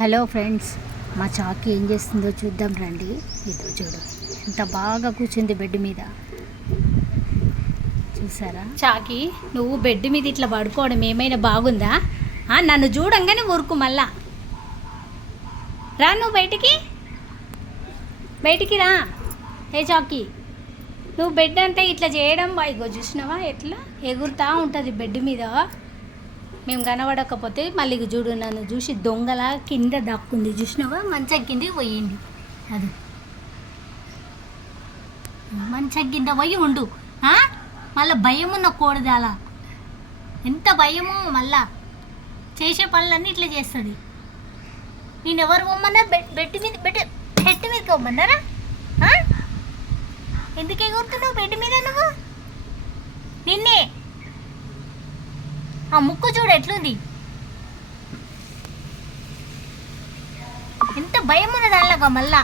Hello friends, మా చాకి ఏం చేస్తుందో చూద్దాం రండి. ఇదో చూడు, ఎంత బాగా కూర్చుంది బెడ్ మీద. చూసారా? చాకి, నువ్వు బెడ్ మీద ఇట్లా పడుకోవడం ఏమైనా బాగుందా? నన్ను చూడంగానే ఊరుకు మళ్ళా. రా, నువ్వు బయటికి రా. ఏ చాకి, నువ్వు బెడ్ అంటే ఇట్లా చేయడం బాయిగో, చూసినావా ఎట్లా ఎగురుతా ఉంటుంది బెడ్ మీద. మేము కనబడకపోతే మళ్ళీ చూడు, నన్ను చూసి దొంగలా కింద దక్కుంది, చూసినావా? మంచం కింద పోయింది. అది మంచం కింద పోయి ఉండు. మళ్ళీ భయం ఉన్న కోడిదాల, ఎంత భయమో. మళ్ళా చేసే పనులన్నీ ఇట్లా చేస్తుంది. నేను ఎవరు పోమన్నా బెడ్ మీద పోమన్నారా? ఎందుకు ఎగురుతున్నావు బెడ్ మీద నువ్వు? నిన్నే ఆ ముక్కు చూడు ఎట్లుంది, ఎంత భయం ఉన్నది అల్లగా. మళ్ళా